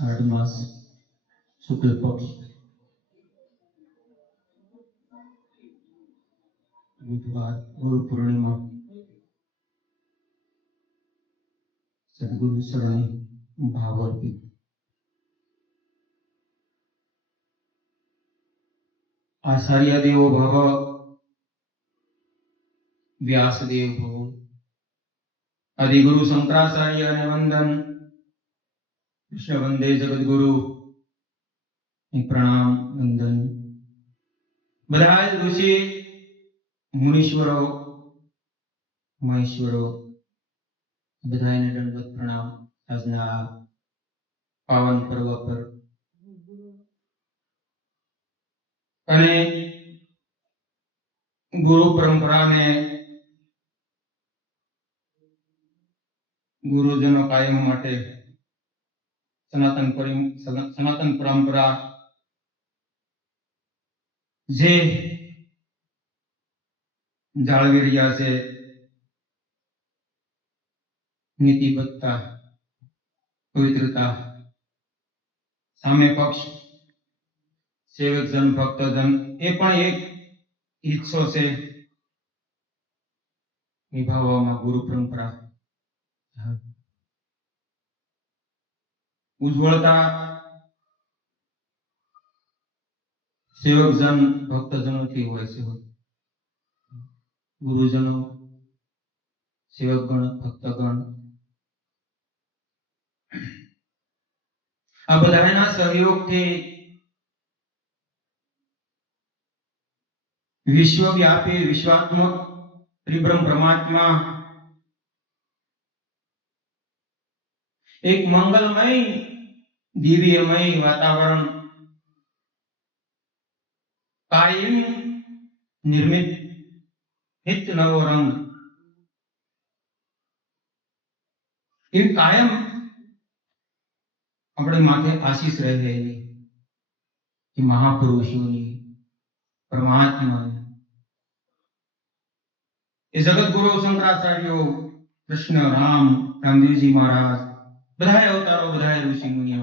आठ मास शुक्ल पक्ष बुधवार गुरु पूर्णिमा सदगुरु शरणी भावार्पित। आचार्य देवो भव व्यासदेव भव। आदिगुरु शंकराचार्य ने वंदन। कृष्ण वंदे जगद्गुरु प्रणाम वंदन। बधाई ऋषि मुनीश्वरो महेश्वरो बधाई ने दंडवत प्रणाम। આજના પાવન પર્વ પર અને ગુરુ પરંપરાને ગુરુજનો કાયમ માટે સનાતન પરંપરા જે જાળવી રહ્યા છે, નીતિબદ્ધતા પવિત્રતા સામે પક્ષ સેવકજન ભક્તજન એ પણ એક હિસ્સો છે નિભાવવામાં ગુરુ પરંપરા ઉજ્જવળતા સેવકજન ભક્તજનોથી હોય છે। ગુરુજનો સેવકગણ ભક્તગણ આ બધાના સહયોગથી વિશ્વવ્યાપી વિશ્વાત્મક ત્રિબ્રહ્મ પરમાત્મા एक मंगलमय दिव्यमय वातावरण कायम निर्मित नित्य नवो रंग इन कायम अपने माथे आशीष रहे कि महापुरुषों परमात्मा जगत गुरु शंकराचार्य कृष्ण राम रामदेव जी महाराज बधाई अवतारो बधाई ऋषि मुनियो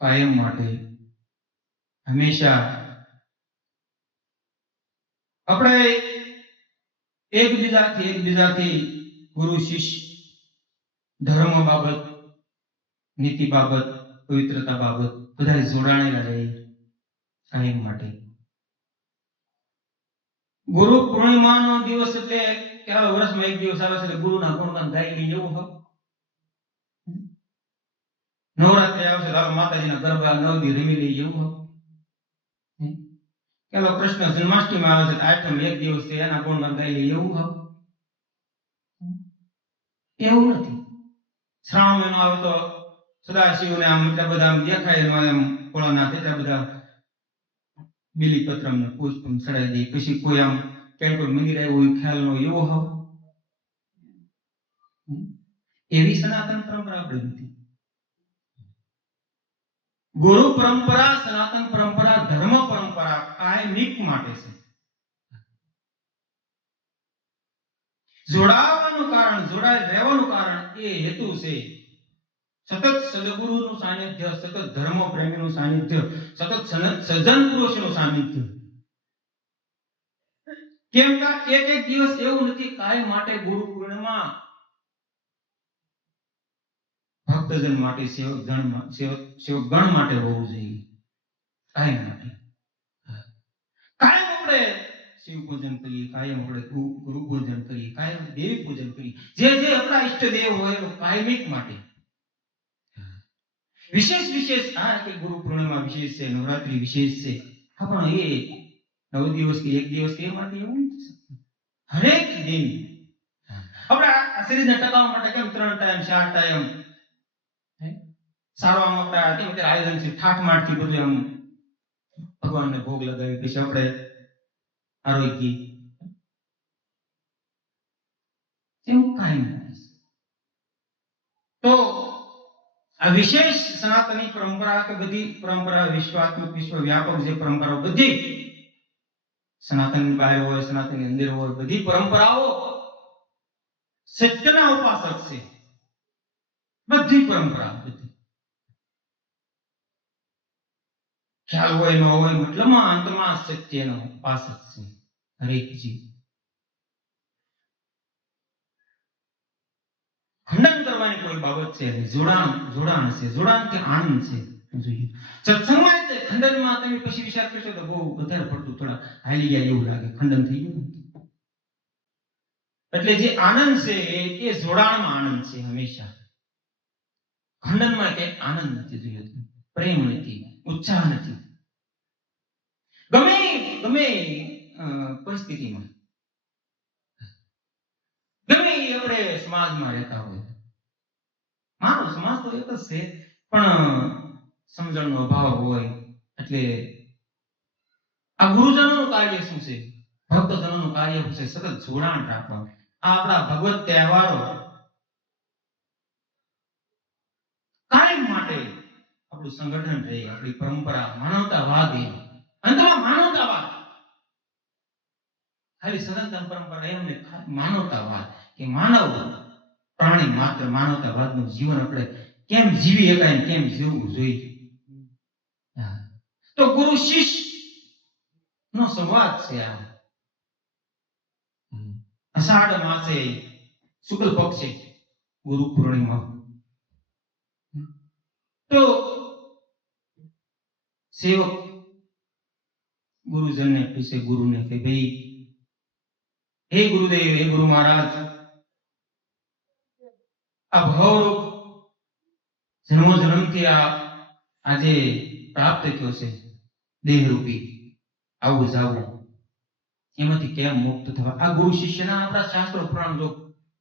कायम माटे हमेशा अपने एक बीजाथी गुरु शिष्य धर्म बाबत नीति बाबत पवित्रता बाबत बधाई जोड़ाणेला रहे कायम माटे। गुरु पूर्णिमा नो दिवस એટલે કેવા વર્ષમાં એક દિવસ આવે છે ગુરુના ગુણગાન ગાઈ લઈએ એવું હોય। નવરાત્રી આવે છે તો માતાજીના ગરબા 9 દી રમી લઈએ એવું હોય। કેલો કૃષ્ણ જન્માષ્ટમી આવે છે આઠમ એક દિવસ છે એના ગુણગાન ગાઈ લઈએ એવું હોય। એવું નથી। શ્રાવણ મહિનો આવે તો સદાશિવને આમ એટલા બધા આમ દેખાય એનો એમ કોળાના એટલા બધા बिलीपत्रम ने पुष्प चढ़ाई दी पीछे कोई आम कहीं कोई मंदिर आयो હોય ખ્યાલ નો એવો હાવ એવી સનાતન પરંપરા આપણી નથી। ગુરુ પરંપરા સનાતન પરંપરા ધર્મ પરંપરા કાયમિક માટે છે। જોડાવાનું કારણ જોડાઈ રહેવાનું કારણ એ હેતુ છે સતત સદગુરુનું સાનિધ્ય સતત ધર્મ પ્રેમીનું સાનિધ્ય સતત સજ્જન પુરુષનું સાનિધ્ય। કેમ કે એક એક દિવસ એવું નથી કાયમ માટે ગુરુ પૂર્ણિમા ભક્તજન માટે સેવકગણ માટે હોવું જોઈએ કાયમ માટે। કાયમ આપણે શિવ પૂજન કરીએ કાયમ આપણે ગુરુ પૂજન કરીએ કાયમ દેવી પૂજન કરીએ જે જે આપણા ઈષ્ટ દેવ હોય એનું કાયમિક માટે विशेष विशेष आ के गुरु पूर्णिमा विशेष है नवरात्रि विशेष है अपन ये 9 दिवस के एक दिवस के माटे એવું हर एक दिन अपना शरीरને ટકાવવા માટે કેમ 3 ટાઈમ 4 ટાઈમ સારવા માટે કેમ કે આયોજન છે ઠાઠ માઠથી બધું એમ ભગવાનને ભોગ લગાવી પછી આપણે આરોગ્ય એમ કાઈ તો આ વિશેષ સનાતની પરંપરા કે બધી પરંપરા વિશ્વાત્મક વિશ્વવ્યાપક જે પરંપરાઓ બધી સનાતનની બહાર હોય સનાતનની અંદર હોય બધી પરંપરાઓ સત્યના ઉપાસક છે. બધી પરંપરા બધી ખ્યાલ હોય ન હોય મતલબમાં અંતમાં સત્યનો ઉપાસક છે હરેક જીવ. ખંડન કરવાની કોઈ બાબત છે નહીં. જોડાણ છે. જોડાણથી આનંદ છે. જોઈએ સત્સંગમાં એટલે ખંડનમાં તમે પછી વિચાર કરશો તો બહુ વધારે પડતું થોડા હાલી ગયા એવું લાગે, ખંડન થઈ ગયું. એટલે જે આનંદ છે એ જોડાણમાં આનંદ છે હંમેશા. ખંડનમાં કે આનંદ નથી જોઈએ, પ્રેમ નથી, ઉત્સાહ નથી. ગમે પરિસ્થિતિમાં, ગમે આપણે સમાજમાં રહેતા હોય, મારો સમાજ તો એક જ છે, પણ સમજણનો અભાવ હોય એટલે આ ગુરુજનોનું કાર્ય શું છે, ભક્તજનોનું કાર્ય શું છે? સતત જોડાણ રાખવા. આપણા ભગવત તહેવારો કાયમ માટે આપણું સંગઠન રહે, આપણી પરંપરા, માનવતાવાદ. અંતમાં માનવતાવાદ, ખાલી સનાતન પરંપરા એમ નહીં, માનવતાવાદ કે માનવ પ્રાણી માત્ર માનવતાવાદનું જીવન આપણે કેમ જીવી શકાય, કેમ જીવવું જોઈએ. તો ગુરુ શિષ્ય નો સંવાદ છે આ. અષાઢ માસે શુક્લ પક્ષે ગુરુ પૂર્ણિમા. તો સેવક ગુરુજનને પૂછે, ગુરુને કે ભાઈ, હે ગુરુદેવ, હે ગુરુ મહારાજ, આ ભવરૂપ જન્મોજન્મથી આજે પ્રાપ્ત થયો છે દેહરૂપી આવું જાવું, એમાંથી કેમ મુક્ત થવા? આ ગુરુ શિષ્યના આપણા શાસ્ત્રો પુરાણ જો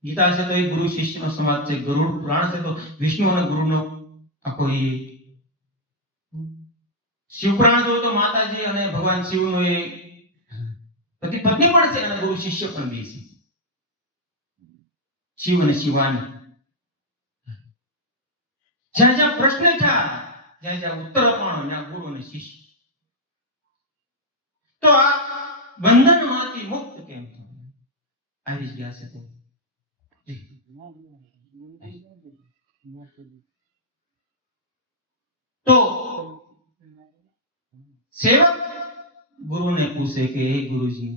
ગીતા છે તો એ ગુરુ શિષ્યનો સંવાદ છે, ગરુડ પુરાણ છે તો વિષ્ણુ અને ગુરુનો આખો એ, શિવપુરાણ જો તો માતાજી અને ભગવાન શિવનો એ પતિ પત્ની પણ છે અને ગુરુ શિષ્ય પણ બે છે, શિવ અને શિવાની. જ્યાં જ્યાં પ્રશ્ન થયા, જ્યાં જ્યાં ઉત્તર અપાણો, ત્યાં ગુરુ અને શિષ્ય. તો આ બંધનમાંથી મુક્ત કેમ થવું? આવી જ ગયા છે તો સેવક ગુરુને પૂછે કે હે ગુરુજી,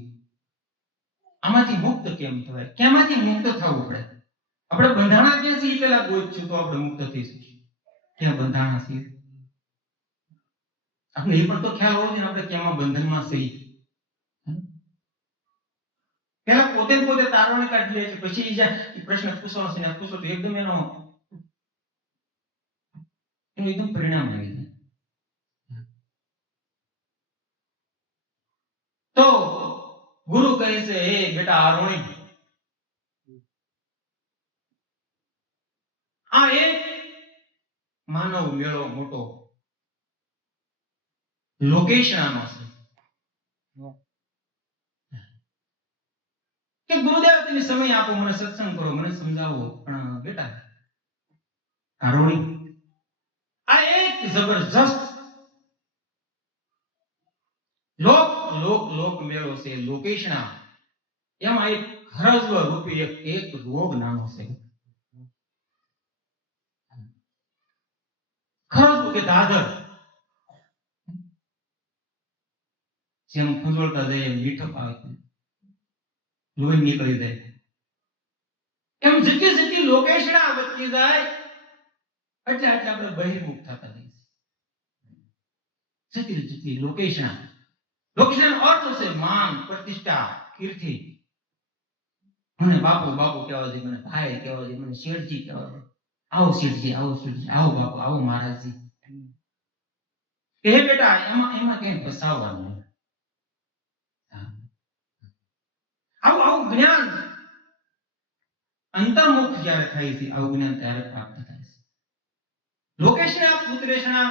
આમાંથી મુક્ત કેમ થવાય? કેમાંથી મુક્ત થવું પડે? આપણે બંધાણા ક્યાં છીએ પેલા ગોતશું તો આપણે મુક્ત થઈશું. ક્યાં બંધાણા છીએ આપણે એ પણ તો ખ્યાલ હોવો જોઈએ, આપણે કેમાં બંધનમાં છીએ. પેલા પોતે તારવણી કાઢી લે છે, પછી પ્રશ્ન પૂછવાનો છે, પૂછો તો એકદમ એનું એકદમ પરિણામ આવી જાય. તો ગુરુ કહે છે, હે બેટા આરોણી, આ એક માનવ મેળો મોટો લોકેશનનો છે કે ગુરુદેવ તમે સમય આપો, મને સત્સંગ કરો, મને સમજાવો. પણ બેટા આરોણી, આ એક જબરજસ્ત લોક મેળો છે, લોકેશન. એમાં એક હરજવ રૂપી એક રોગ નાનો છે, ખરજવું કે દાદર. જેમ ખંજોળતા જાય એમ મીઠો આવે, લોહી નીકળી જાય, એમ જેટલી લોકેશન વધતી જાય એટલે આપણે બહિર્મુખ થતા જઈએ. જેટલી લોકેશન અર્થ છે માન, પ્રતિષ્ઠા, કીર્તિ. મને બાપુ કહેવા જોઈએ, મને ભાઈ કહેવા જોઈએ, મને શેઠજી કહેવા જોઈએ. આવો શેઠજી, આવો શેઠજી, આવો બાપુ, આવો મહારાજજી. એ બેટા એમાં કઈ ફસાવવાનું. આવું જ્ઞાન અંતર્મુખ જ્યારે થાય છે, આવું જ્ઞાન ત્યારે પ્રાપ્ત થાય છે. લોકેશના, પુત્રેશના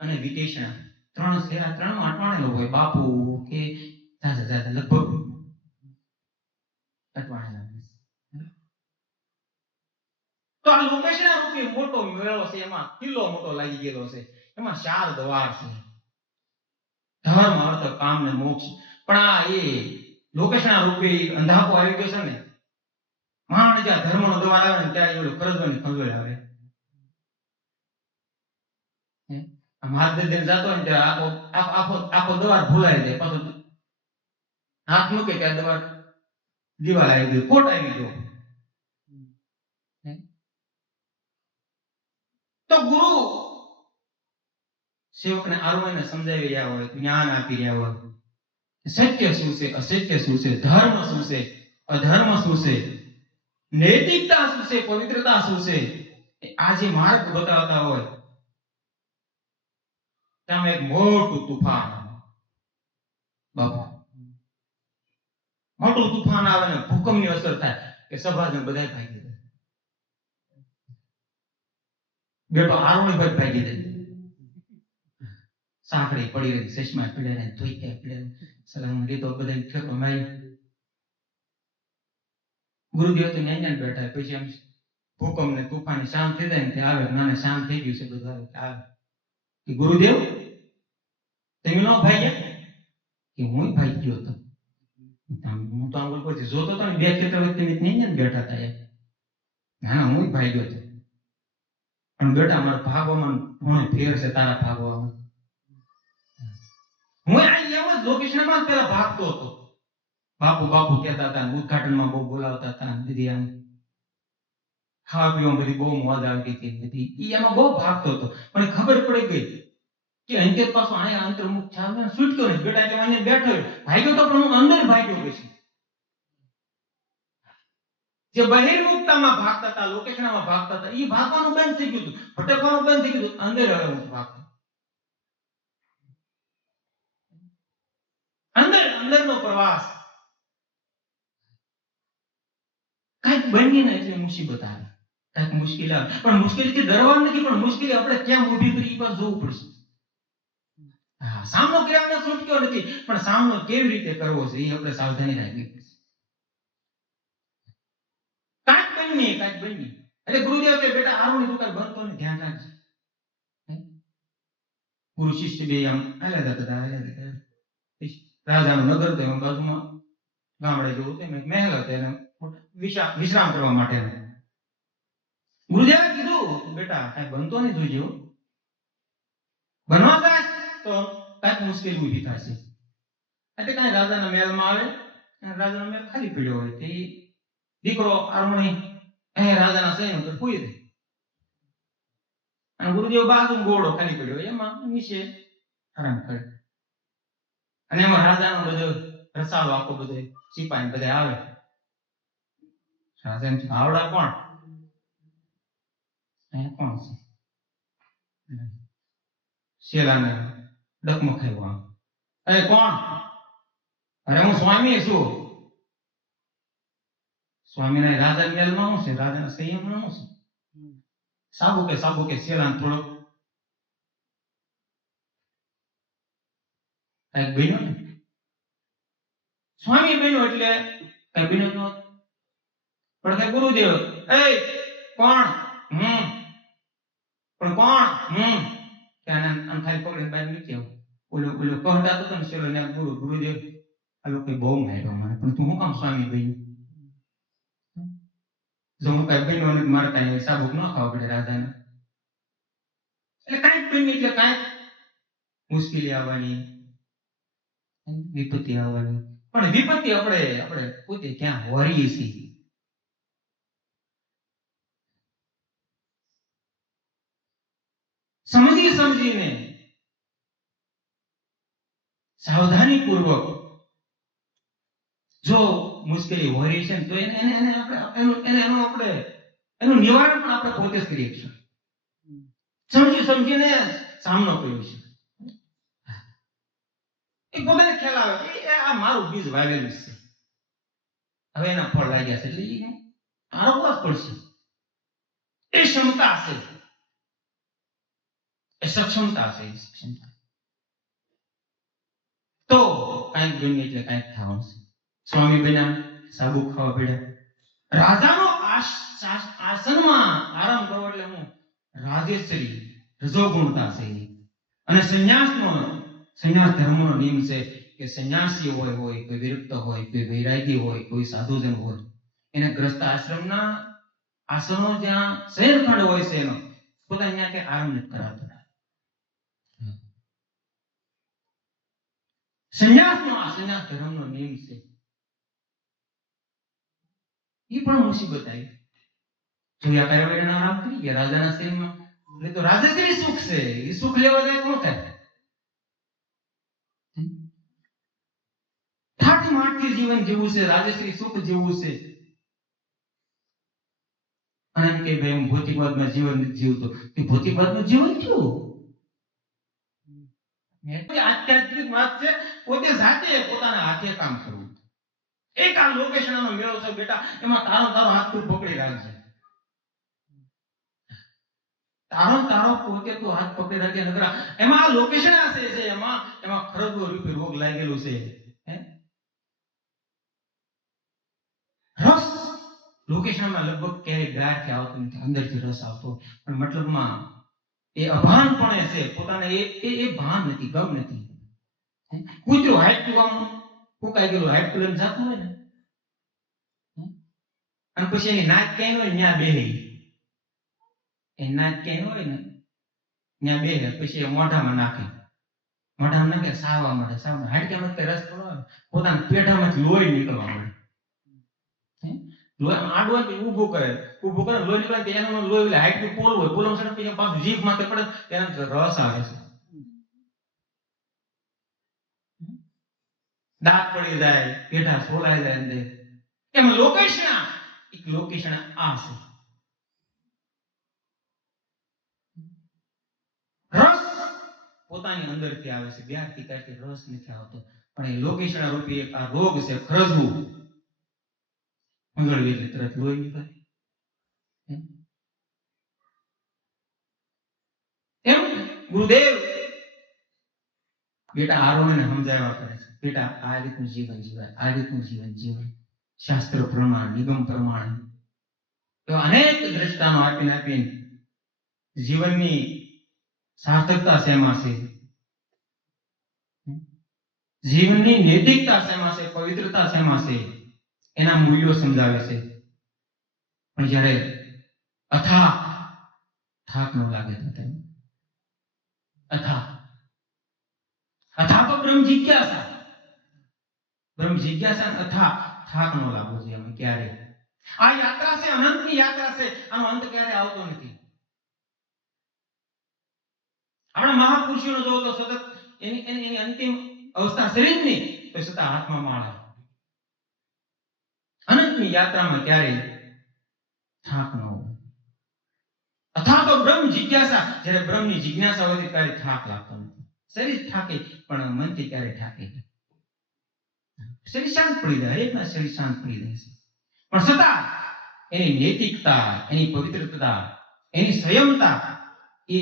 અને વિદેશના ત્રણ શેરા, ત્રણ અટવાણેલો હોય. બાપુ કે જાજા લગભગ અટવાણેલા. તો આ લોકેશના રૂપે મોટો મેળો છે, એમાં કિલ્લો મોટો લાગી ગયેલો છે, એમાં 4 દ્વાર છે, ધર્મ, અર્થ, કામ ને મોક્ષ. પણ આ એ લોકેશના રૂપે અંધાપો આવી ગયો છે ને, જ્યાં ધર્મનો દ્વાર આવે ને ત્યાં એવડો ખરજવાની ખંજોળ આવે. આમ હાથ દે જતો હોય ને ત્યારે આખો દ્વાર ભૂલાઈ જાય, પાછો હાથ મૂકે ત્યાં દ્વાર દિવાલ આવી ગયો, કોટ આવી ગયો. તો ગુરુ સેવકને આરોને સમજાવી રહ્યા હોય, જ્ઞાન આપી રહ્યા હોય, સત્ય શું છે, અસત્ય શું છે, ધર્મ શું છે, અધર્મ શું છે, નૈતિકતા શું છે, પવિત્રતા શું છે, આ જે માર્ગ બતાવતા હોય, ત્યાં એક મોટું તુફાન બાપા, મોટું તુફાન આવે ને ભૂકંપની અસર થાય કે સભાજન બધા ભાગી જાય. બેટો આરોની ભાઈ ભાગી જાય, સાંકડી પડી રહી, ચશ્મા પીડ્યા ને ધોઈ ક્યાં પીડ્યા, સલામ રીતો બધા ઠેકો મારી. ગુરુદેવ તો ન્યા બેઠા. પછી આમ ભૂકંપ ને તુફાન શાંત થઈ જાય ને ત્યાં આવે, નાને શાંત થઈ ગયું છે બધું, આવે કે ગુરુદેવ તમે નો ભાગ્યા કે હું ભાઈ ગયો હતો. હું તો આંગળ પરથી જોતો હતો ને, બે ખેતર વચ્ચે ત્યાં બેઠા હતા. ના હું ભાઈ ગયો હતો, પણ બેટા મારા ભાગોમાં ઘણો ફેર છે તારા ભાગોમાં. હું આ એમ જ લોકેશનમાં પેલા ભાગતો હતો. બાપુ બાપુ કહેતા હતા, ઉદઘાટનમાં બહુ બોલાવતા હતા, બધી આમ ખાવા પીવામાં બધી બહુ મોજ આવતી હતી, બધી એમાં બહુ ભાગતો હતો. પણ ખબર પડી ગઈ કે અંકેત પાછો અહીંયા અંતર્મુખ ચાલે છૂટતો નહીં. બેટા એટલે મને બેઠો ભાગ્યો તો, પણ હું અંદર ભાગ્યો. પછી જે બહિર્મુખતામાં ભાગતા હતા, લોકેશનમાં ભાગતા હતા, એ ભાગવાનું બંધ થઈ ગયું હતું, ભટકવાનું બંધ થઈ ગયું હતું. અંદર હવે હું ભાગતો, અંદરનો પ્રવાસ. કઈક બની ને એટલે મુસીબત આવે, કઈક મુશ્કેલી આવે, પણ મુશ્કેલીથી ડરવાનું નથી, પણ મુશ્કેલી આપણે કેમ ઊભી કરી એ પાછું જોવું પડશે. હા, સામનો કર્યાનો છૂટક્યો નથી, પણ સામનો કેવી રીતે કરવો છે એ આપણે સાવધાની રાખવી પડશે. કાંઈક બની એટલે ગુરુદેવ કે બેટા આરોની દુકાન બનતો ને ધ્યાન રાખજે. ગુરુ શિષ્ય બે આમ આલ્યા જતા હતા. રાજાનું નગર તો એમાં બાજુમાં ગામડે જેવું હતું, એક મહેલ હતો, એને વિશ્રામ કરવા માટે. ગુરુદેવે કીધું બેટા કઈ બનતો નહીં જોઈજો, બનવા જાય તો કઈક મુશ્કેલી ઊભી થશે. એટલે કઈ રાજાના મહેલમાં આવે, રાજાનો મહેલ ખાલી પડ્યો હોય, તે દીકરો આરોણી રાજાના સૈન્ય ઉપર પૂરી દે, અને ગુરુદેવ બાજુ ગોળો ખાલી પડ્યો એમાં નીચે આરામ કરે. અને એમાં રાજાનો બધો રસાળો આખો બધો સિપાહી બધા આવે. રાજા એમ આવડા કોણ, કોણ છે? શેલાને ડકમખાયો. અરે કોણ? અરે હું સ્વામી છું. સ્વામીના રાજા મેલમાં શું છે, રાજાના સંયમમાં શું છે? સાબુ કે શેલાને થોડોક કઈક બન્યો ને, સ્વામી બન્યો એટલે કઈ બન્યો તો પણ કઈ ગુરુદેવ એ કોણ પણ કોણ કે આમ ખાલી પકડીને બહાર નીકળી આવો. ઓલો કહટાતો હતો ને ચલો ને ગુરુદેવ આ લોકો બહુ માર્યો મને, પણ તું શું કામ સ્વામી બન્યો? જો હું કઈ બન્યો ને મારે કઈ સાબુક ન ખાવા પડે રાજાને. એટલે કાંઈક બન્યું એટલે કાંઈક મુશ્કેલી આવવાની, વિપત્તિ આવવાની. પણ વિપત્તિ આપણે પોતે ક્યાં હોરીએ છીએ. સમજીને સાવધાની પૂર્વક જો મુશ્કેલી હોરી છે તો એનું નિવારણ પણ આપણે પોતે જ કરીએ છીએ. સમજીને સામનો કર્યો છે. એ પોતાને ખ્યાલ આવે કે આ મારું બીજ વાવેલું છે, હવે એના ફળ લાગ્યા છે, એટલે આરોપવા જ પડશે. એ ક્ષમતા છે, એ સક્ષમતા છે. તો કાંઈક બની એટલે કાંઈક થવાનું છે. સ્વામી બન્યા, સાબુ ખાવા પડ્યા. રાજાનો આસનમાં આરામ કરવો એટલે હું રાજેશ્વરી રજોગુણતા છે. અને સંન્યાસ ધર્મનો નિયમ છે કે સંન્યાસી હોય, કોઈ વિરક્ત હોય, કોઈ વૈરાગી હોય, કોઈ સાધુજન હોય, એને ગ્રસ્ત આશ્રમના આસનો જ્યાં શયનખંડ હોય છે એનો પોતાને ત્યાં કે આરામ નથી કરાતો. સંન્યાસનો આ સંન્યાસ ધર્મનો નિયમ છે. એ પણ મુસીબત આવી. જોયા કારવેડના આરામ કરી ગયા રાજાના શરીરમાં. એટલે તો રાજશ્રી સુખ છે, એ સુખ લેવા જાય કોણ થાય? ઠાઠ માઠથી જીવન જીવવું છે, રાજશ્રી સુખ જીવવું છે. અને એમ કે ભાઈ હું ભૌતિકવાદમાં જીવન જીવતો. તે ભૌતિકવાદનું જીવન કેવું? આધ્યાત્મિક વાત છે, પોતે જાતે પોતાના હાથે કામ કરવું. એક આ લોકેશનનો મેળો છે બેટા, એમાં તારો હાથ તું પકડી રાખજે. તારો પોતે તું હાથ પકડી રાખે નકરા એમાં આ લોકેશન હશે છે, એમાં ખરગવો રૂપે રોગ લાગેલો છે. રસ લોકેશનમાં લગભગ ક્યારેય બહારથી આવતો નથી, અંદરથી રસ આવતો. પણ મતલબમાં એ અભાનપણે છે, પોતાને એ ભાન નથી, ગમ નથી. કૂતરું હાઈટ આમ ફૂંકાઈ ગયેલું હાઈટ લઈને જતું હોય ને, અને પછી એની નાક ક્યાંય હોય ત્યાં બેહે. એ નાક ક્યાંય હોય ને ત્યાં બેહે, પછી એ મોઢામાં નાખે સાવવા માટે હાડકામાં રસ પડવા પોતાના પેટામાંથી લોહી નીકળવા મળે. લોહી આડવાથી ઊભું કરે લોહી નીકળે એનું લોહી હાઈટ પોલું હોય, પોલું પછી પાછું જીભ માથે પડે તેના રસ આવે છે. દાંત પડી જાય, પેટા સોલાઈ જાય અંદર. એમ લોકેશન આ છે. રસ પોતાની અંદરથી આવે છે, બહારથી કાંઈથી રસ નથી આવતો. પણ એ લોકેશન રૂપી એક આ રોગ છે, ખરજવું. મંગળવી એટલે તરત લોહી નીકળે. એમ ગુરુદેવ બેટા આરોને સમજાવ્યા કરે છે, બેટા આ રીતનું જીવન જીવાય, આ રીતનું જીવન જીવાય. શાસ્ત્ર પ્રમાણ, નિગમ પ્રમાણ એવા અનેક દ્રષ્ટાનો આપીને જીવનની સાર્થકતા શેમાં છે, જીવનની નૈતિકતા શેમાં છે, પવિત્રતા શેમાં છે, એના મૂલ્યો સમજાવે છે. પણ જ્યારે થાક ન લાગે તો અથા તો બ્રહ્મ જિજ્ઞાસા થાક ન લાગવો જોઈએ. અમે ક્યારે આ યાત્રા છે, અનંતની યાત્રા છે, આનો અંત ક્યારે આવતો નથી. આપણા મહાપુરુષોનો જો તો સતત એની અંતિમ અવસ્થા શરીરની તો સતત હાથમાં માળા. અનંતની યાત્રામાં ક્યારેય થાક ન હોય. અથા તો બ્રહ્મ જિજ્ઞાસા, જ્યારે બ્રહ્મની જિજ્ઞાસા હોય ત્યારે થાક લાગતો નથી. શરીર થાકે પણ મનથી ક્યારે થાકે નહીં. શરીર શાંત પડી જાય, એકના શરીર શાંત પડી જાય છે. પણ છતાં એની નૈતિકતા, એની પવિત્રતા, એની સંયમતા એ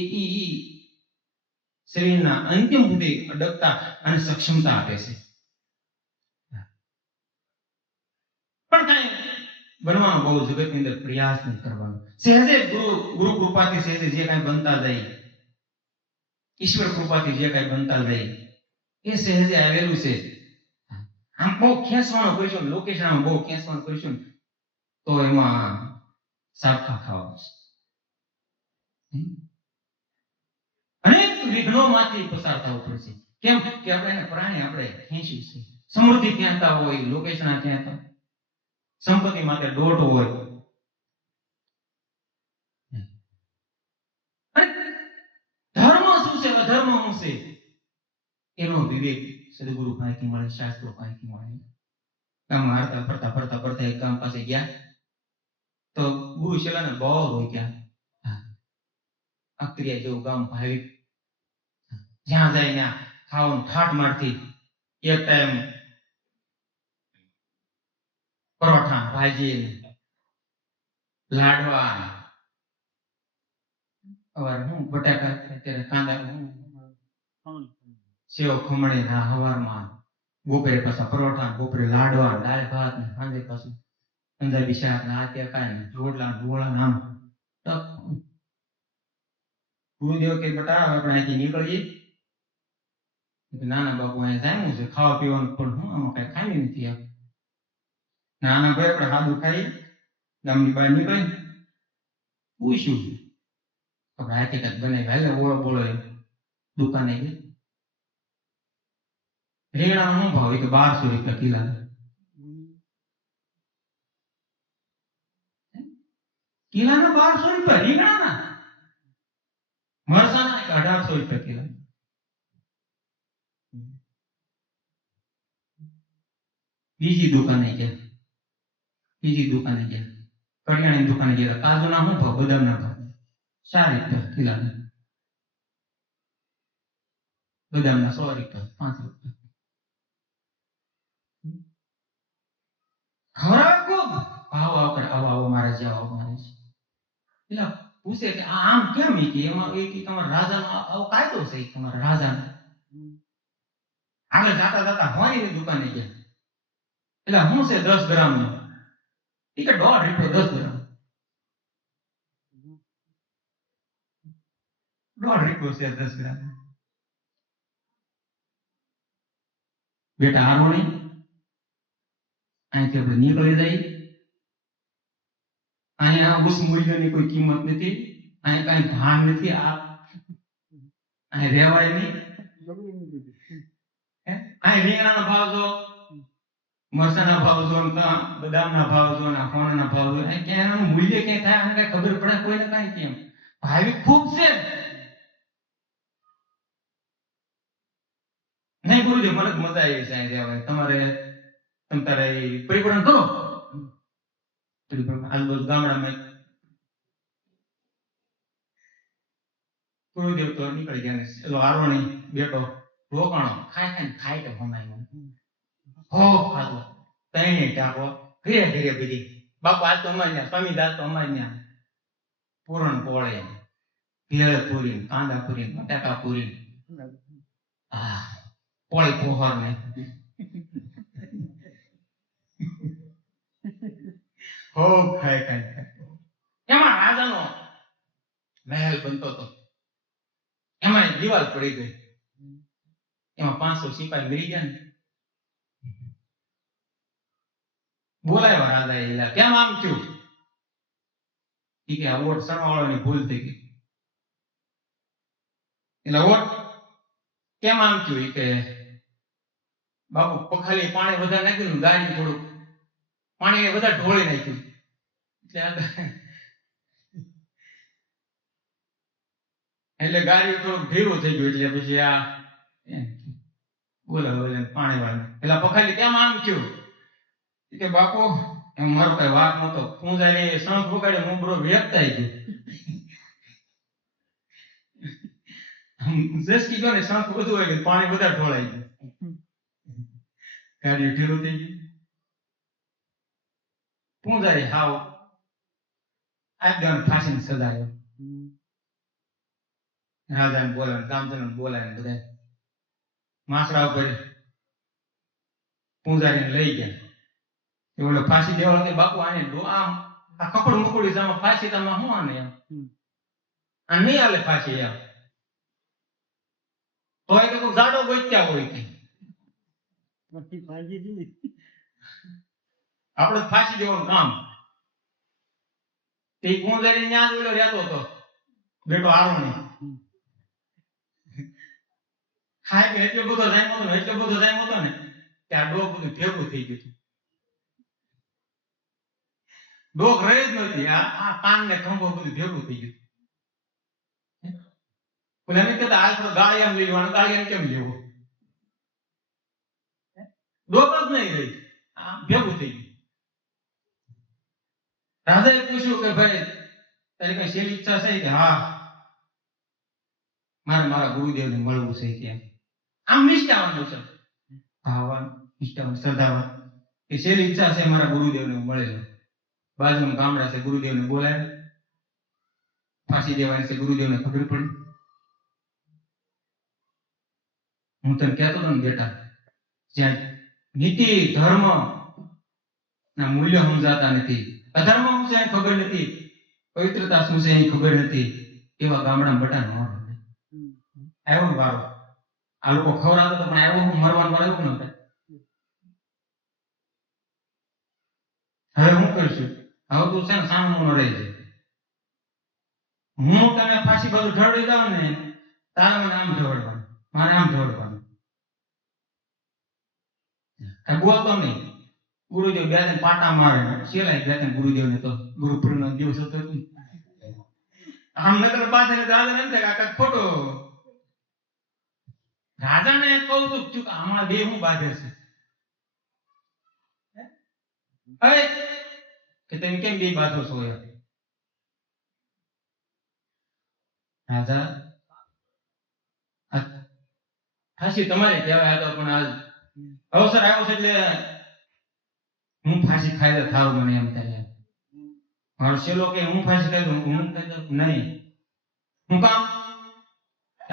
શરીરના અંતિમ સુધી અડગતા અને સક્ષમતા આપે છે. પણ કાંઈ બનવાનો બહુ જગતની અંદર પ્રયાસ નહીં કરવાનો. સહેજે ગુરુ કૃપાથી સહેજે જે કાંઈ બનતા જાય, ઈશ્વર કૃપાથી જે કાંઈ બનતા જાય એ સહેજે આવેલું છે. આમ બહુ ખેંચવાનો કરીશું, લોકેશન બહુ ખેંચવાનું કરીશું તો એમાં સાપખા ખાવા છે. અનેક વિઘ્નોમાંથી પસાર થવું પડશે. કેમ કે આપણે પ્રાણી આપણે ખેંચ્યું છે. સમૃદ્ધિ ખેંચતા હોય, લોકેશન ખેંચતા, સંપત્તિ માટે દોટ હોય, ધર્મ શું છે, અધર્મ શું છે, એનો વિવેક સદગુરુ પાસેથી મળે, શાસ્ત્રો પાસેથી મળે. ગામમાં હારતા ફરતા એક ગામ પાસે ગયા તો ગુરુ શેલાને બહુ હોય ગયા. અક્રિયા જેવું ગામ ભાવિક, જ્યાં જાય ત્યાં ખાવાનું ઠાઠ મારથી. એક ટાઈમ પરોઠા, ભાજી, લાડવા, બટાકા, અત્યારે કાંદા, સેવ ખમણી હવારમાં, બપોરે પાછા પરોઠા, બપોરે લાડવા, દાળ ભાત, સાંજે પાછું પંજાબી શાક, આ તે કાંઈ રોટલા નામ. ગુરુદેવ કે બેટા આપણે અહીંથી નીકળીએ. નાના બાપુ અહીંયા જામ્યું છે, ખાવા પીવાનું પણ હું આમાં કઈ ખામી નથી. નાના ભાઈ આપણે હાદું ખાઈ ગામની બહાર નીકળે પૂછ્યું આપણે હાથે કાંઈક બનાવી હાલે ઓળો બોળો દુકાને ગઈ રીંગણાનો શું ભાવ કે 1200 રૂપિયા કિલા કિલાના 1200 રૂપિયા રીંગણાના મરસાના 1800 રૂપિયા કિલા બીજી દુકાને ગયા કરિયાણાની દુકાને ગયા કાજુના શું ભાવ બદામના ભાવ 4 રૂપિયા કિલાના બદામના 100 રૂપિયા 5 રૂપિયા ખરાબ આવો આવો મારે જાવ મારે એટલે પૂછે કે આમ કેમ કે એમાં એ કે તમારા રાજાનો આવો કાયદો છે તમારા રાજાનો આગળ જાતા હોયની દુકાને ગયા એટલે હું છે 10 ગ્રામનો એ કે 1.5 રૂપિયા 10 ગ્રામ 1.5 રૂપિયા છે 10 ગ્રામ બેટા હારો નહીં અહીંથી આપણે નીકળી જાય અહીંયા ઉસ મૂલ્યની કોઈ કિંમત નથી અહીંયા કઈ ભાન નથી અહીં રહેવાય નહીં અહીં રીંગણાનો ભાવ જો મરચાના ભાવ જો બદામના ભાવ જો ફોનના ભાવ જો ક્યાં એનું મૂલ્ય ક્યાં થાય આને કઈ ખબર પડે કોઈને કઈ કેમ ભાવિક ખૂબ છે નહીં ગુરુજી મને મજા આવી છે અહીં રહેવાય તમારે તારે પરિપૂર્ણ કરો આજુબાજુ ગામડામાં ગુરુદેવ તો નીકળી ગયા એલો આરોણી બેટો રોકાણો ખાઈ કે ભમાય હો ખાધો તઈને ટાકો ઘરે ઘરે બધી બાપુ આજ તો અમારે ત્યાં સ્વામીદાસ તો અમારે ત્યાં પૂરણ પોળે ભેળ પૂરી કાંદા પૂરી બટાકા પૂરી હા પોળી પોહર ને હો ખાય એમાં રાજાનો મહેલ બનતો હતો એમાં દિવાલ પડી ગઈ એમાં 500 સિપાહી મરી ગયા ને બોલાવ્યા રાજા એલા કેમ આમ થયું કે આ વોટ સરવાળાની ભૂલ થઈ ગઈ એટલે વોટ કેમ આમ થયું કે બાપુ પખાલી પાણી વધારે નાખ્યું ગાડી થોડું પાણી વધારે ઢોળી નાખ્યું એટલે ગાડી થોડું ભેરું થઈ ગયું એટલે પછી આ બોલે પાણી વાળા પેલા પખાલી કેમ આમ થયું કે બાપુ એમ મારો કઈ વાત નતો હું જાય શંખ વગાડે મોબરો વેપતાઈ ગયું જસકી ગયો ને શંખ બધું હોય ગયું પાણી બધા ઢોળાઈ ગયું ગાડી ઢીરું થઈ ગયું પૂંજારી હાવ આજ્ઞાન ફાંસીને સજાયો રાજાને બોલાવે ગામજનોને બોલાવે બધા માસડા ઉપર પૂંજારીને લઈ ગયા ઓલો ફાંસી દેવા લાગે બાપુ આને આમ આ કપડ મુકડી જામાં ફાંસી તમા હું આને એમ આ નહીં આલે ફાંસી એમ તો એ તો જાડો ગોત્યા હોય કે આપણે ફાંસી દેવાનું કામ તે પૂંજારી ન્યા જ ઓલો રહેતો હતો બેટો આરોણી ખાય કે એટલો બધો જામ્યો હતો ને કે આ ડોક બધું ભેગું થઈ ગયું ડોક રહી જ નથી આ કાન ને ખંભો બધું ભેગું થઈ ગયું બોલે એમ કહેતા હાલ તો ગાળી આમ લેવાનું ગાળી આમ કેમ લેવો ડોક જ નહીં રહી આ ભેગું થઈ ગયું રાજાએ પૂછ્યું કે ભાઈ તારી કઈ સેવી ઈચ્છા છે કે હા મારે મારા ગુરુદેવને મળવું છે કે આમ નિષ્ઠાવાન છે ભાવવાન નિષ્ઠાવાન શ્રદ્ધાવાન કે સેવી ઈચ્છા છે મારા ગુરુદેવને મળે બાજુમાં ગામડા છે ગુરુદેવને બોલાય ફાંસી દેવાની છે ગુરુદેવને ખબર પડી હું તને કહેતો હતો ને બેટા જ્યાં નીતિ ધર્મ ના મૂલ્ય સમજાતા નથી અધર્મ શું છે ખબર નથી પવિત્રતા શું છે એની ખબર નથી એવા ગામડા બટા ન આવ્યો ને વારો આ લોકો ખવડાવતો તો પણ આવ્યો હું મરવાનું વાળો એવું નહોતા હવે હું કરીશું, હવે તું છે ને સામનો રહી જાય. હું તને પાછી બધું ઢળી દઉં ને, તારે મને આમ ઢોળવાનું, મારે આમ ઢોળવાનું. કઈ બોલતો નહીં. ગુરુદેવ બે ત્રણ પાટા મારે, સિલાઈ બે ત્રણ ગુરુદેવ ને તો ગુરુપૂર્ણ નો દિવસ હતો. આમ નકર પાછળ દાદા નથી કાકા ખોટો. રાજાને કહું તો ચૂક આમાં બે હું બાધે છે. હવે કે તમે કેમ બે બાધો છો? રાજા ફાંસી તમારે કહેવાય હતો, પણ આજ અવસર આવ્યો છે એટલે હું ફાંસી ખાઈ દઉં, થાવ મને એમ થાય. મારો શેલો કે હું ફાંસી ખાઈ દઉં, હું ખાઈ દઉં નહીં. હું કામ?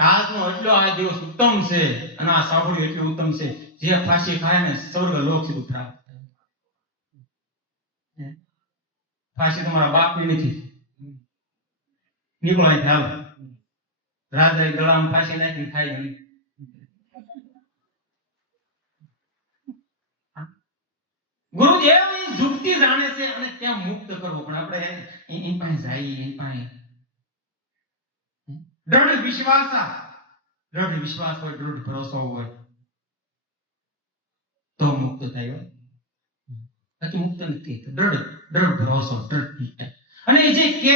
આજનો એટલો આ દિવસ ઉત્તમ છે અને આ સાંભળ્યું એટલું ઉત્તમ છે. જે ફાંસી ખાય ને સ્વર્ગ લોક સુધી પ્રાપ્ત થાય. ફાંસી તમારા બાપની નથી. નીકળો અહીંથી, હાલો. રાજાએ ગળામાં ફાંસી નાખીને ખાઈ ગઈ. ગુરુદેવ જુક્તિ જાણે છે અને ત્યાં મુક્ત કરવો, પણ આપણે એની પાસે જઈએ, એની પાસે દ્રઢ વિશ્વાસ હોય, દ્રઢ ભરોસો હોય તો મુક્ત થાય. બાકી મુક્ત નથી. દ્રઢ ભરોસો, દ્રઢ. અને એ જે કે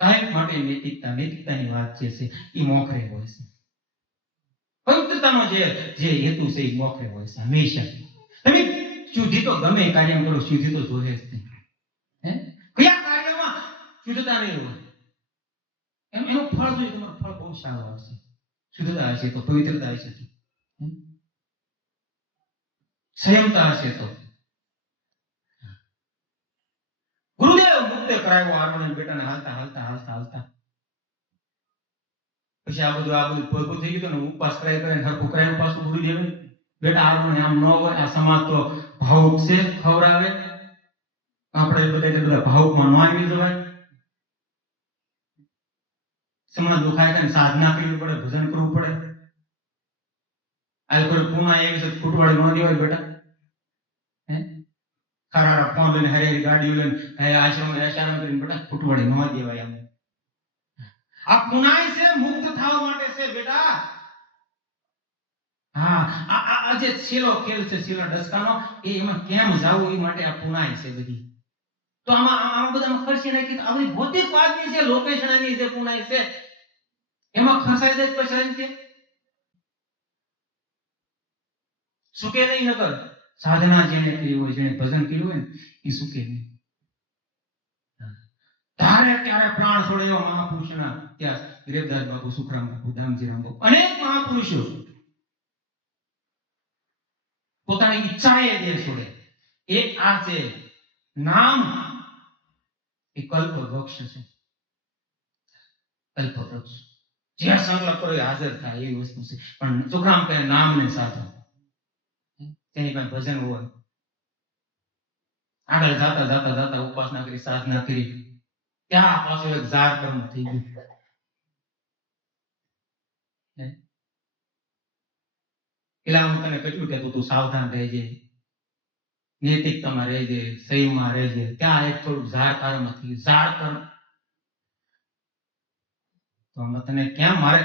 કાયમ માટે નૈતિકતાની વાત જે છે એ મોખરે હોય છે. પવિત્રતાનો જે હેતુ છે એ મોખરે હોય છે હંમેશા. તમે શુદ્ધિ તો ગમે કાર્ય કરો, શુદ્ધિ તો જોઈએ જ નહીં. કયા કાર્યમાં શુદ્ધતા નહીં હોય એનું ફળ જોઈએ. તમારું ફળ બહુ સારું આવશે. શુદ્ધતા હશે તો, પવિત્રતા હશે તો, સંયમતા હશે તો. ગુરુદેવ મુક્ત કરાવ્યો આરોને બેટાને હાલતા પછી આ બધું ભેગું થઈ ગયું ને ઉપવાસ કરાય હરખું કરાયું પાછું ગુરુદેવ. બેટા આરોને આમ ન હોય, આ સમાજ તો ભાવુક છે, ખવડાવે. આપણે બધા ભાવુકમાં ન આવી જવાય. સમાજ દુખાય છે, સાધના કરવી પડે, ભજન કરવું પડે. આ કોઈ પુના એવી છે ફૂટવાડે ન દેવાય બેટા. ખરા ફોન લઈને હરી ગાડીઓ લઈને આશ્રમ કરીને બેટા ફૂટવાડે ન દેવાય. એમ આ પુનાય છે મુક્ત થવા માટે છે બેટા. હા, આ જે છેલ્લો ખેલ છે, છેલ્લા દસકાનો, એમાં કેમ જાવું એ માટે આ પુનાય છે બધી. તો આમાં બધામાં ખર્ચી નાખી તો આપણી ભૌતિક વાતની છે, લોકેશનની જે પુનાય છે એમાં ખર્ચાઈ જાય પછી છે સુકે નહીં. નકર સાધના જેને કરી હોય, જેને ભજન કર્યું હોય ને એ સુકે નહીં. ત્યારે પ્રાણ છોડે એવા મહાપુરુષના ત્યાં ગિરધર બાપુ, સુખરામ બાપુ, દામજીરામ બાપુ, અનેક મહાપુરુષો પોતાની ઈચ્છાએ દેહ છોડે. એક આ છે નામ, એ કલ્પ વૃક્ષ છે. કલ્પ વૃક્ષ જે સંકલ્પ કરો એ હાજર થાય એવી વસ્તુ છે. પણ સુખરામ કહે નામને સાધો. તેની પાસે ભજન હોય, આગળ જાતા ઉપાસના કરી, સાધના કરી, ત્યાં પાછું એક ઝાડ કર્મ થઈ ગયું. પેલા હું તને કેટલું કહેતું તું સાવધાન રહેજે, નૈતિકતામાં રહેજે, સંયમમાં રહેજે. ત્યાં એક થોડું ઝાડ કર્મ થઈ ગયું. ઝાડ કર્મ તો તને ક્યાં મારે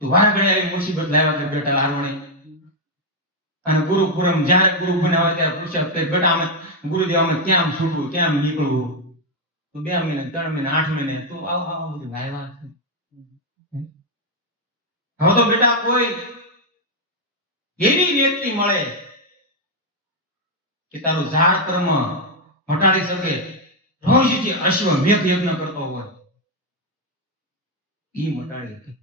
તું વાર ઘડી આવી મુસીબત લાવ્યા કે બેટા લારવણી. અને ગુરુપુરમ જ્યારે ગુરુ બનાવે ત્યારે પૂછ્યા કે બેટા અમે ગુરુદેવ અમે ક્યાં છૂટવું, ક્યાં નીકળવું? તું 2 મહિને, 3 મહિને, 8 મહિને તું આવું બધું લાવ્યા છે. હવે તો બેટા કોઈ એવી વ્યક્તિ મળે કે તારું ઝાડ કર્મ હટાડી શકે. રોજ જે અશ્વમેઘ યજ્ઞ કરતો હોય એ મટાડી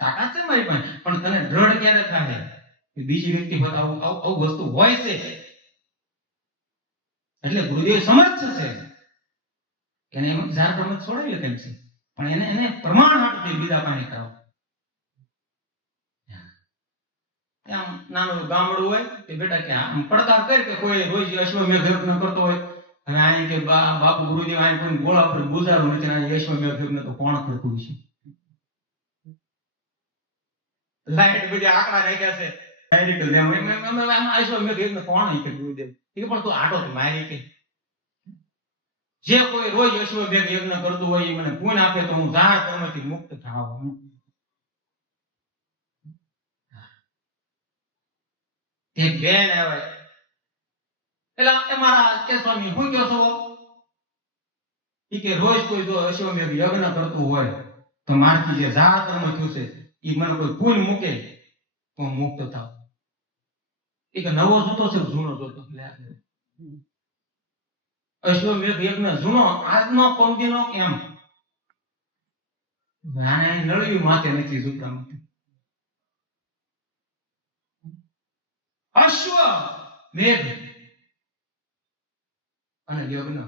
તાકાત છે મારી પાસે. પણ તને દ્રઢ ક્યારે થાય કે બીજી વ્યક્તિ પાસે આવું વસ્તુ હોય છે? એટલે ગુરુદેવ સમર્થ છે કે એમાં ઝાડ કર્મ છોડાવી કેમ છે, પણ એને પ્રમાણ હાટું બીજા પાસે કરાવો. આમ નાનું ગામડું હોય કે બેટા કે આમ પડકાર કરે કે કોઈ રોજ અશ્વમેઘ યજ્ઞ કરતો હોય, અને આ કે બાપુ ગુરુદેવ આ કોઈ ગોળા પર ગુજારું નથી, આ અશ્વમેઘ યજ્ઞ તો કોણ કરતું છે? લાઈટ બધી આંકડા રાખ્યા છે, ડાયરેક્ટ એમ અશ્વમેઘ યજ્ઞ કોણ કે ગુરુદેવ એ પણ તું આટો તો મારી કે જે કોઈ રોજ અશ્વમેઘ યજ્ઞ કરતું હોય એ મને પૂન આપે તો હું જાહેર કર્મથી મુક્ત થાવ. એક બેન આવે એટલે એ મારા કે સ્વામી હું કહો છો ઈ કે રોજ કોઈ જો અશ્વમેઘ યજ્ઞ કરતું હોય તો મારથી જે જાહેર કર્મ થયું છે એ મને કોઈ પૂન મૂકે તો હું મુક્ત થાવ. એ કે નવો જોતો છે જૂનો જોતો અશ્વમેઘ યજ્ઞ જૂનો આજનો પંક્તિનો કેમ આને નળવી માથે નથી સુતરામ. અશ્વ મેઘ અને યજ્ઞ.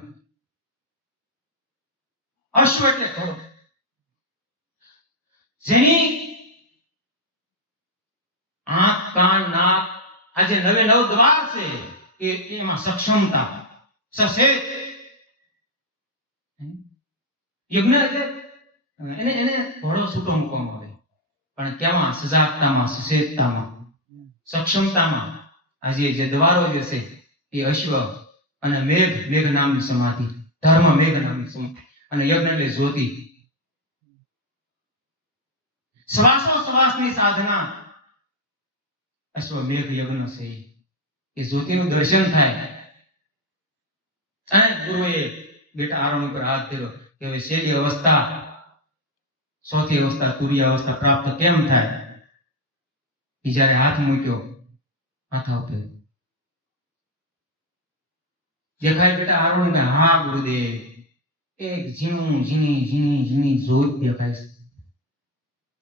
અશ્વ એટલે ઘોડો જેની આંખ કાન નાક આ જે નવે નવ દ્વાર છે એમાં સક્ષમતા સસેત યજ્ઞ એટલે એને ઘોડો છૂટો મૂકવામાં આવે પણ કેમાં સજાગતામાં સસેતતામાં સક્ષમતામાં આજે જે દ્વારો જે છે એ અશ્વ અને મેઘ નામની સમાધિ ધર્મ મેઘ નામની સમાધિ અને યજ્ઞ એટલે જ્યોતિ શ્વાસોશ્વાસની સાધના અશ્વમેઘ યજ્ઞ છે એ જ્યોતિનું દર્શન થાય. અને ગુરુએ બેટા આરોહણ ઉપર હાથ ધર્યો કે હવે શેલી અવસ્થા ચોથી અવસ્થા તુરીય અવસ્થા પ્રાપ્ત કેમ થાય. એ જ્યારે હાથ મૂક્યો માથા ઉપર દેખાય બેટા આરોહણ કે હા ગુરુદેવ એક ઝીણી જ્યોત દેખાય છે.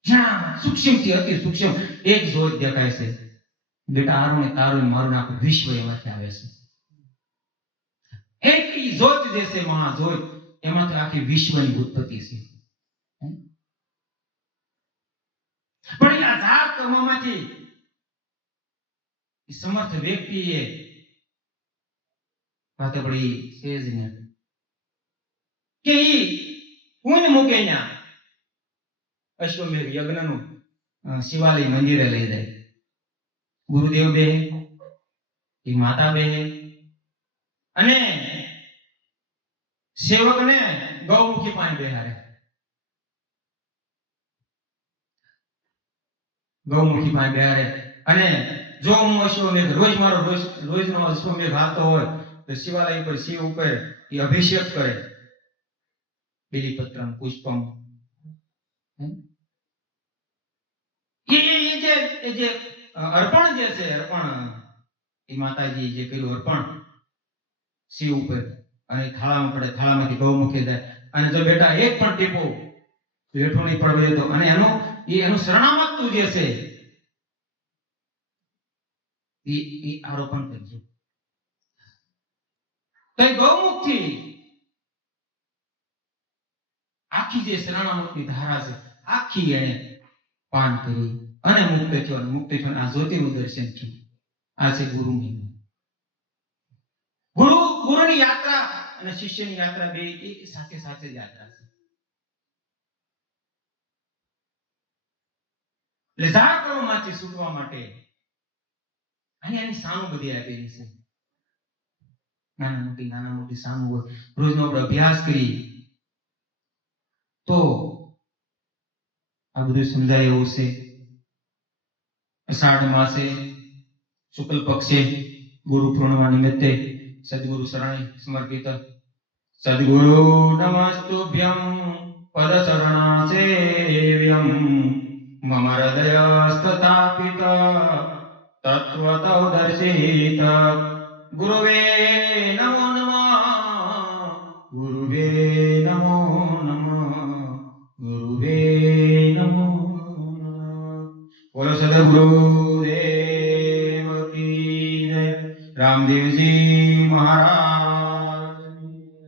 જ્યાં સૂક્ષ્મથી અતિ સૂક્ષ્મ એક જ્યોત દેખાય છે. બેટા આરોહણ તારું મારું આખું વિશ્વ એમાંથી આવે છે. એટલી જ્યોત જે છે મહાજ્યોત એમાંથી આખી વિશ્વની ઉત્પત્તિ છે. પણ આ જાપ કર્મમાંથી સમર્થ વ્યક્તિએ વાત પડી સેજ ને કે ઈ પુન મૂકે ન્યા અશ્વમેઘ યજ્ઞનું શિવાલય મંદિરે લઈ જાય. ગુરુદેવ બે એ માતા બે અને સેવકને ગૌમુખી પાસે બેહારે. ગૌમુખી પાસે બેહારે અને જો હું અશ્વમેઘ રોજ મારો રોજનો અશ્વમેઘ હાલતો હોય તો શિવાલય પર શિવ ઉપર એ અભિષેક કરે બિલીપત્રમ પુષ્પમ. એ જે અર્પણ જે છે અર્પણ એ માતાજી જે કર્યું અર્પણ શિવ ઉપર અને થાળામાં પડે થાળામાંથી ગૌમુખી જાય અને જો બેટા એક પણ ટીપો હેઠું નહીં પડે તો અને એનું શરણામતું જે છે એ આરોપણ કરજો. તો ગૌમુખથી આખી જે શરણામતની ધારા છે આખી એને પાન કરી અને મુક્ત થયો આ જ્યોતિનું દર્શન થયું. આ છે ગુરુ મહિમા. ગુરુની યાત્રા અને શિષ્યની યાત્રા બે એક સાથે સાથે જ યાત્રા છે. એટલે ઝાકળોમાંથી છૂટવા માટે આની સાનું બધી આપેલી છે. નાના મોટી સાનું હોય રોજનો આપણે અભ્યાસ કરી તો આ બધું સમજાય એવું છે. અષાઢ માસે શુક્લ પક્ષે ગુરુ પૂર્ણિમા નિમિત્તે સદગુરુ શરણે સમર્પિત સદગુરુ નમસ્તુભ્યં પદ શરણાસેવ્યં મમ હૃદયસ્થાપિત તત્વતો દર્શિત ગુરુવે નમો નમઃ ગુરુવે નમો નમઃ ગુરુવે નમો નમઃ. બોલો સદગુરુદેવ કી જય. રામદેવજી મહારાજ